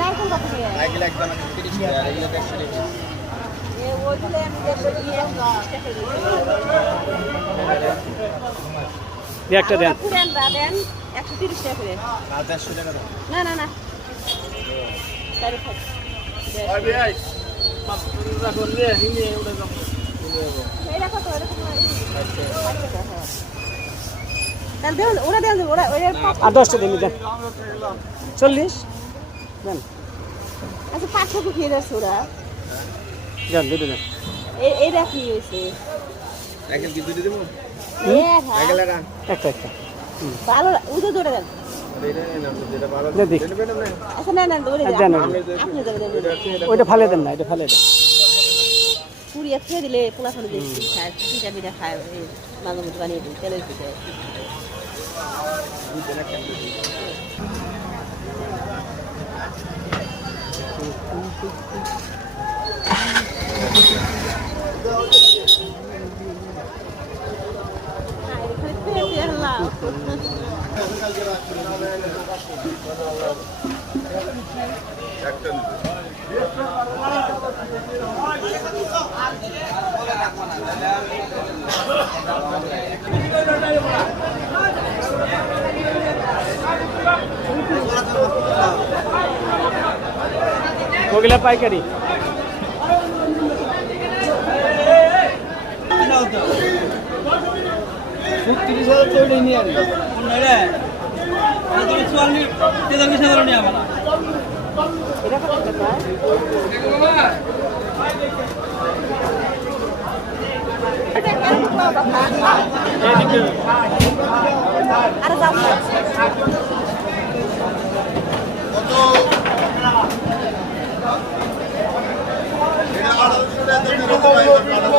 নারকেল কত করে? নারকেল একদম 30 টাকা আর এগুলো 150 টাকা। ওইগুলো আমি দেখবো একটা দেন। পুরান দেন 130 টাকা করে। না 150 টাকা দাও। না না না তাহলে থাক। ওই ভাই মাছটা করলে হিনে ওটা দাম এইটা কত এটা কত? তাহলে দেন ওরা দেন ওরা ওই আর 10টা দিন দেন 40 দেন। আচ্ছা 500 কো খেয়ে যাচ্ছে ওরা। দেন দুটো দেন। এইটা কি হয়েছে? নারকেল কি দুটো দেবো? হ্যাঁ নারকেল আর একটা একটা ভালো উদো ধরে দেন। এটা নাম যেটা ভালো দে দিক। দেন ম্যাডাম না আচ্ছা না না ধরে দেন দেন। ওই যে। আপনি ধরে দেন। ওইটা ফালে দেন না, এটা ফালে দেন। পুরিয়া খেয়ে দিলে পোলা ফলে দিয়ে খায় পিঠা পিঠা খায় মাঝে মধ্যে বানিয়ে দিই তেলের পিঠে। ওগুলা পাইকারি। আর দাম এটা 1800 টাকা